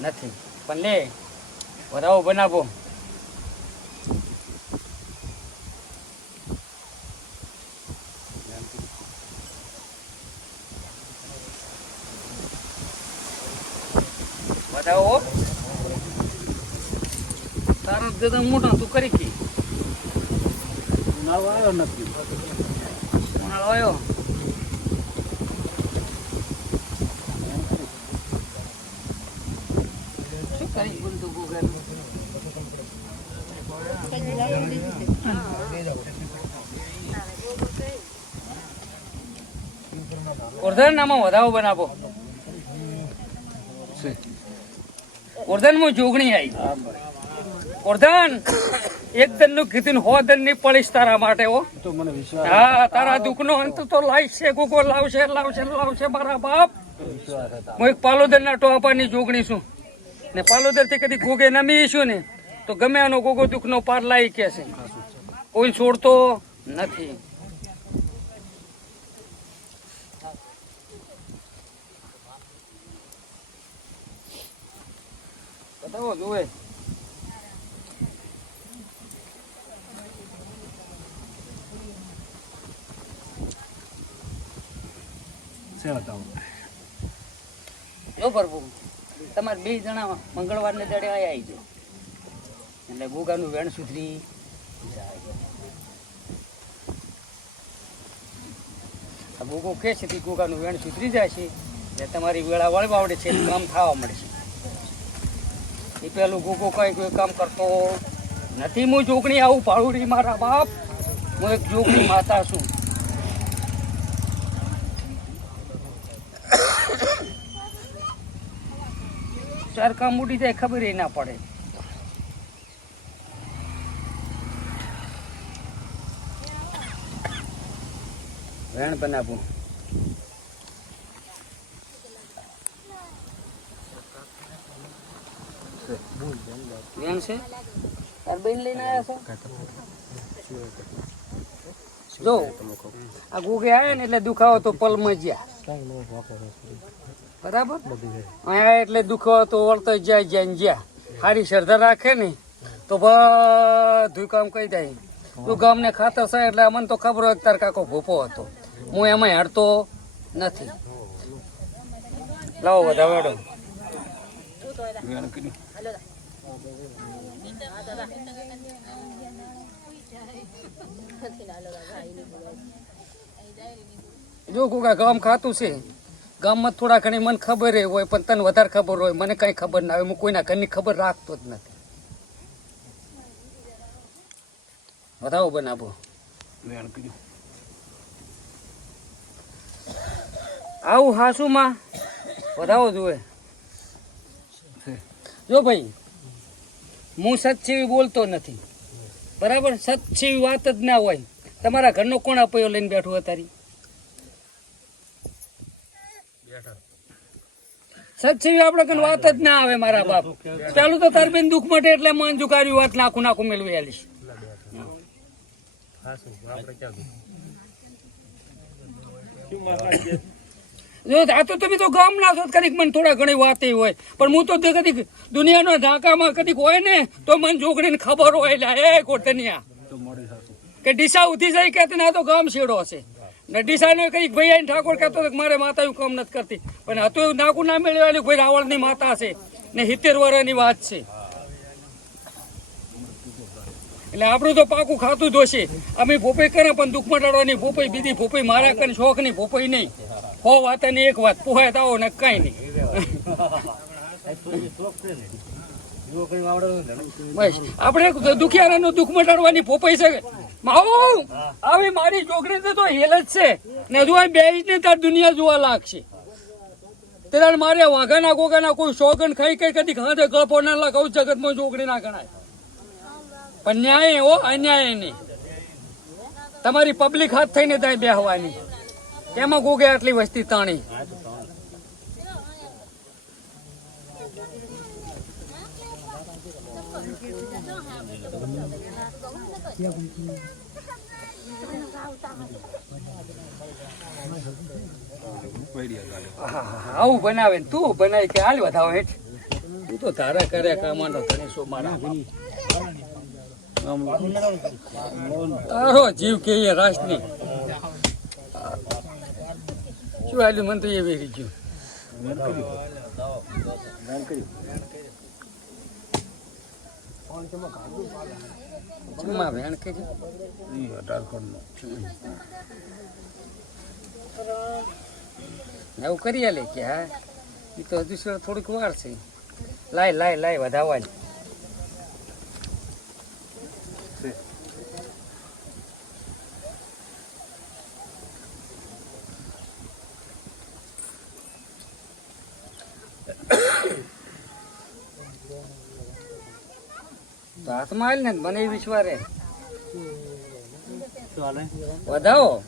નથી. પણ લે વધાવો બનાવો. વધાવો તારું તો મોટો તું કરી કી ઉનાળો આવ્યો નથી. ઉનાળો આવ્યો. શું કરી બોલતું ગોગલ ઓરધન આમાં વધાવો બનાવો. ઓરધન માં જોગણી આવી. ઓરધન એક દન નું કીધું 100 દન ની પડીશ તારા માટે. હો તો મને વિશ્વાસ. હા તારા દુઃખ નો અંત તો લાવશે ગોગો, લાવશે લાવશે લાવશે મારા બાપ. હું એક પાલોદર ના ટોપાની જોગણી છું ને પાલોદર થી કદી ગોગે નમીશું ને તો ગમે આનો ગોગો દુઃખ નો પાર લાવી કે છે. કોઈ છોડતો નથી. બતાવો જોવે જો પ્રભુ તમારે 2 જણા મંગળવારને દાડે આવી જાય એટલે ગોગાનું વેણ સુધરી જાય. આ ગોગો કે છે કે ગોગાનું વેણ સુધરી જાય છે એટલે તમારી વેળા વળવાવડે છે કામ થવા મળશે. એ પેલું ગોગો કઈ કોઈ કામ કરતો નથી. હું જોગણી આવું પાડુડી મારા બાપ. હું એક જોગણી માતા છું. ચાર કામ ઉડી જાય ખબર એ ના પડે. વેણ બનાવું. વેણ છે તાર બેન લઈને આવ્યા છો. જો આ ગોગે આવ્યા ને એટલે દુખાવો તો પલમાં જ્યાં બરાબર. અહીંયા એટલે દુખાવો તો વળતો જાય જ્યાં સારી શ્રદ્ધા રાખે ને તો બધું કામ કહી જાય. તું ગામને ખાતર છે એટલે અમને તો ખબર હોય તાર કાકો ભૂપો હતો. હું એમાં હડતો નથી. લાવો વધાવાડો. જો કોકા ગામ ખાતું છે. ગામમાં થોડા ઘણી મને ખબર હોય પણ તને વધારે ખબર હોય. મને કઈ ખબર ના હોય. હું કોઈના ઘરની ખબર રાખતો જ નથી. વધાવો બનાવો. આવું હાસુમાં વધાવો જોવે. જો ભાઈ હું સચ્ચી બોલતો નથી બરાબર. સચ્ચી વાત જ ના હોય. તમારા ઘરનો કોણ અપયો લઈને બેઠો તારી? સચ્ચી આપણે કઈ વાત જ ના આવે મારા બાપ. પેલું તો તાર બેન દુઃખ માટે એટલે મન ઝુકાર્યું વાત નાખું મેળવી આલીશ. જો આ તો તમે તો ગામ ના છો કદીક મને થોડા ઘણી વાત હોય પણ હું તો કદીક દુનિયાનો ધાકામાં કદીક હોય ને તો મને જોગડીને ખબર હોય. એ કોટનિયા કે ડીસા ઉઠી જાય કે તને આ તો ગામ છેડો હશે ને ડીસાને કઈક ભાઈ ઠાકોર કહેતો મારે માતા એવું કામ નથી કરતી પણ આ તો નાકું ના મેળવેલું ભાઈ રાવણની માતા છે ને 70 વર્ષની વાત છે. એટલે આપણું તો પાકું ખાતું જ હશે. અમે ભોપાઈ કરે પણ દુઃખ મટાડવાની ભોપાઈ બીજી ભોપાઈ મારા કરીને શોખ ની ભોપાઈ નહીં. 100 વાત ની એક વાત પોહાય તાવો ને કઈ નહીં. આપણે દુખિયારાનું દુઃખ મટાડવાની ભોપાઈ છે. આવી મારી છોકરી તો હેલ જ છે ને હજુ બેસ ને તાર દુનિયા જોવા લાગશે. ત્યારે મારે વાઘાના ગોગાના કોઈ શોગન ખાઈ કઈ કદી ખાધે ગળપો ના લગાવું જગતમાં છોકરી ના ગણાય. પણ ન્યાય હો અન્યાય નહીં. તમારી પબ્લિક હાથ થઈને ત્યાં બેહવાની તેમાં ગોગે આટલી વસ્તી તાણી. આવું બનાવે તું બનાવી કે હાલ વધાવો હેઠ તું તો તારા કરે કામાંડો તને શું મારા તારો જીવ કે એ રાષ્ટ્રની શું આલ્યું મને તો એ વેરી ગયું વેણ કે એવું કરી લે કે હા એ તો હજુ થોડીક વાર છે લાય વધાવવાની તો હાથમાં આવેલ ને મને એ વિશ્વાસ વધાવો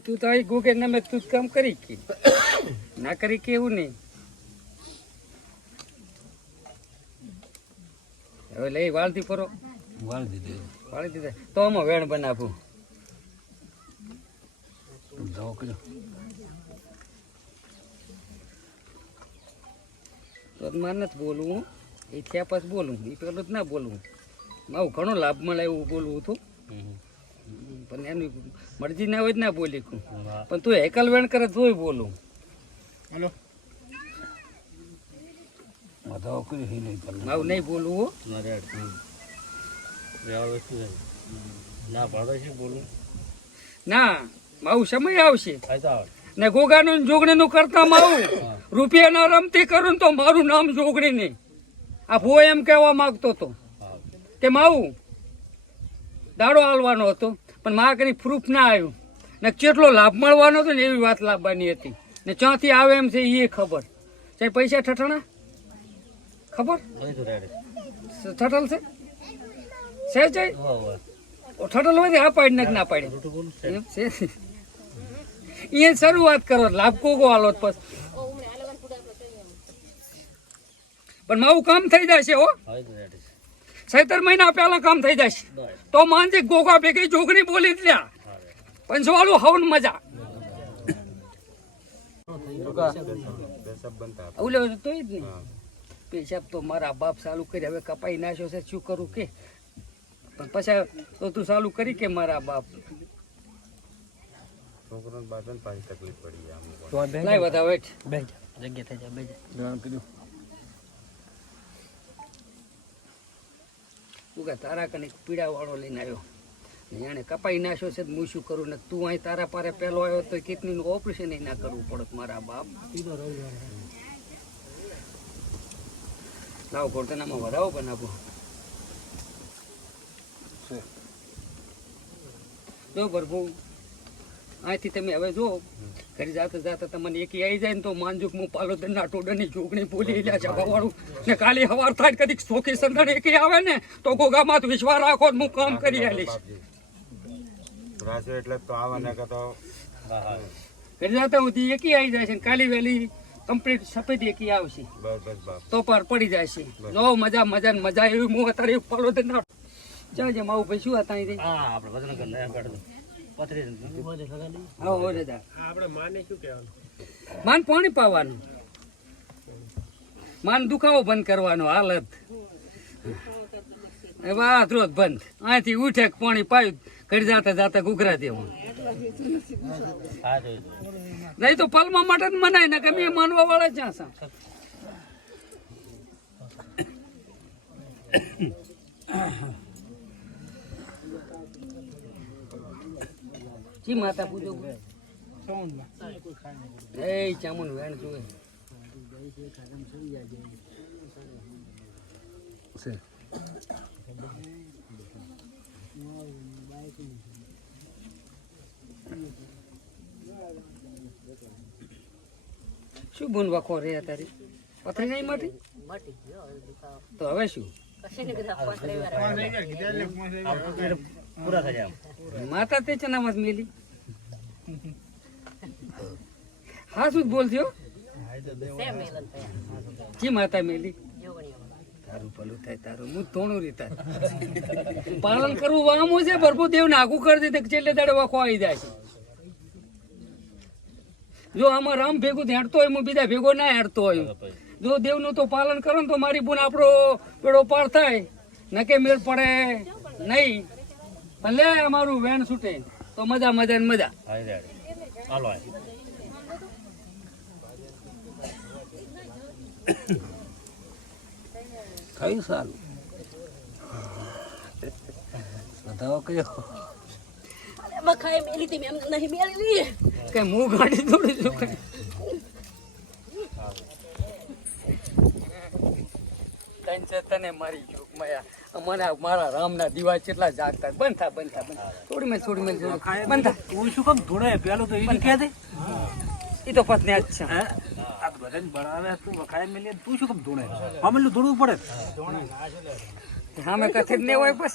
તું તો આવી ગોગે ના મેં તું કામ કરી કે ના કરી કે એવું નહીં હવે લઈ વાળતી ફરો વાળી દીધે તો આમાં વેણ બનાવું મારે નથી બોલવું એ થયા પછી બોલું એ પેલું જ ના બોલવું મારું ઘણો લાભ મળે એવું બોલવું હતું પણ એની મરજી ના હોય જ ના બોલી પણ તું હેકલ વેણ કરે તોય બોલું હાલો મારું નહીં બોલવું હો ના મારું સમય આવશે ને ગોગાનું જોગણીનું કરતા મારું રૂપિયાના રમતી કરું તો મારું નામ જોગણી નહીં આ ભો એમ કહેવા માંગતો હતો કે માવું દાડો હાલવાનો હતો પણ મારા કઈ પ્રૂફ ના આવ્યું ને કેટલો લાભ મળવાનો હતો ને એવી વાત લાવવાની હતી ને ક્યાંથી આવે એમ છે એ ખબર છે પૈસા ઠઠણા ખબર ઠઠલ છે ઠઠલ હોય આ પાડી ના પાડી એ શરૂઆત કરો લાભ કોગો હાલો પછી પણ મારું કામ થઈ જશે હો 17 મહિના પહેલા કામ થઈ જશે તો માનજે ગોગા ભેગી જોગણી બોલી જ લ્યા પંચવાળું હવન મજા તો જ નહીં પેશાબ તો મારા બાપ ચાલુ કરી હવે કપાઈ નાખ્યો છે શું કરું કે પણ પછી તો તું ચાલુ કરી કે મારા બાપ તારા કને પીડા વાળો લઈને આવ્યો એને કપાઈ નાખ્યો છે હું શું કરું ને તું અહીં તારા પારે પેલો આવ્યો તો કિડનીનું ઓપરેશન ના કરવું પડત મારા બાપ લાવો કોર્ટનામાં વધાવો બનાવો બરોબર બહુ અહીંથી તમે હવે જો ઘરે જાતા જાતા તમને એકી આવી જાય ને તો માનજુક હું પાલોદરના ટોડરની જોગણી બોલી લ્યા છે વાળું ને કાલે હવાર થાય કદીક સોખી સંદણ એકી આવે ને તો ગોગામાં વિશ્વાસ રાખો હું કામ કરી આલીશ એટલે તો આવવાના તો ઘરે જાતા હું એકી આવી જાય છે કાલી વેલી કમ્પ્લીટ સફેદ એકી આવશે તો પર પડી જાય છે નો મજા મજા ને મજા એવી હું અત્યારે પાલોદરના ચાલજે માવું ભાઈ શું હતા અહીં આપણે માન પાણી પાવાનું માન દુખાવો બંધ કરવાનો હાલત વાત રોજ બંધ અહીંથી ઉઠે પાણી પાયું ઘડી જાતા જાતા ગુગરા દેવું નહીં તો પલમાં માટે જ મનાય ને કે મેં માનવા વાળા જ્યાં સા જી માતા પૂજો એ ચામુન વેણ જોવે શું બનવા ખો રે તારી પથરી નહીં મટી તો હવે શું માતા તે ચનામાં મેલી હા શું બોલજો જી માતા મેલી તારું ભલું થાય તારું હું થોડું રીતા પાલન કરવું વામું છે ભરપૂર દેવને આગું કરી દે છેલ્લે દાડે વાખો આવી જાય છે જો આમાં રામ ભેગું હેડતો હોય હું બીજા ભેગો ના હેડતો હોય જો દેવનું તો પાલન કરો ને તો મારી બોન આપણો પેડો પાર થાય નકે મેળ પડે નહીં ભલે અમારું વેન છૂટે તો મજા મજા ને મજા કયું સારું બતાવો કયો બખાય મેલી તે એમ નહીં મેલી કે હું ગાડી દોડી છું કઈ તને મારી ગયો મયા મને મારા રામના દીવા કેટલા જાગતા બંધ થા થોડી મેં બંધ થા તું શું કામ ધોડે પેલો તો એને કહે દે એ તો પત્ની જ છે આ બધાને બનાવે તું વખાય મેલી તું શું કામ ધોડે હમણાં ધોડવું પડે સામે કથેર ને હોય બસ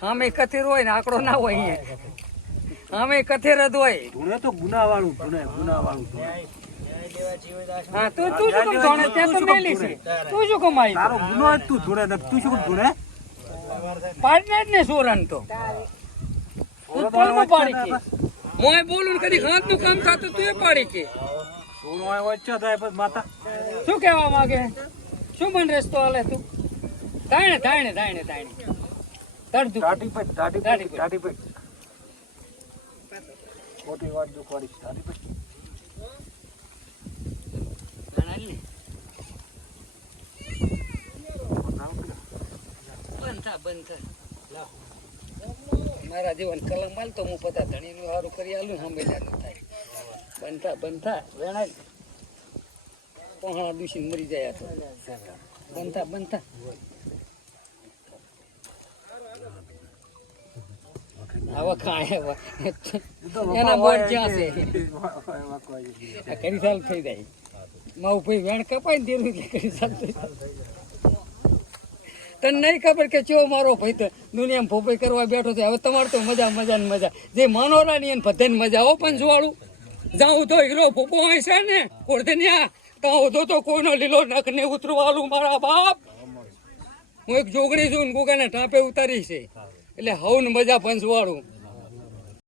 સામે કથેર હોય ને આંકડો ના હોય અહીંયા સામે કથેર જ હોય ધોડે તો ગુનાવાળું ગુનાવાળું હા તું શું કામ ધોણે ત્યાં તો મેલી છે તું શું કમાઈ તારો ગુનો જ તું ધોડે તું શું કામ ધોડે પાડને જ ને સોરન તો પાડી કે મોય બોલું કદી હાથ નું કામ થતું તું એ પાડી કે સોનો વચ્ચે થાય પછી માતા શું કહેવા માંગે શું મન રસ્તો હાલે તું તાણે તડતું ટાટી પે ખોટી વાત દુખવાડી ટાટી પે બંધ મારા જીવન કલમ માલ તો હું પતા ધણી નું સારું કરી આલું હંમેશા થાય બંધ થા વેણાય પહોણા દુષી મરી જાય તો બંધ થા આવા ખાય એના મન ક્યાં છે કરી સાલ થઈ જાય મારું ભાઈ વેણ કપાય ને તેનું કરી સાલ થઈ જાય તને નહીં ખબર કે ચો મારો ભાઈ તો દુનિયામાં ભોપાઈ કરવા બેઠો છે હવે તમારે તો મજા ને મજા જે માનોરાની એને બધાને મજા હો પંચવાળું જાઉં તો હીરો ભોપો હોય છે ને કોડધનિયા તો ઉધો તો કોઈનો લીલો નખ ને ઉતરવાલું મારા બાપ હું એક જોગણી છું ને ગોગાને ટાંપે ઉતારી છે એટલે હવ ને મજા પંચવાળું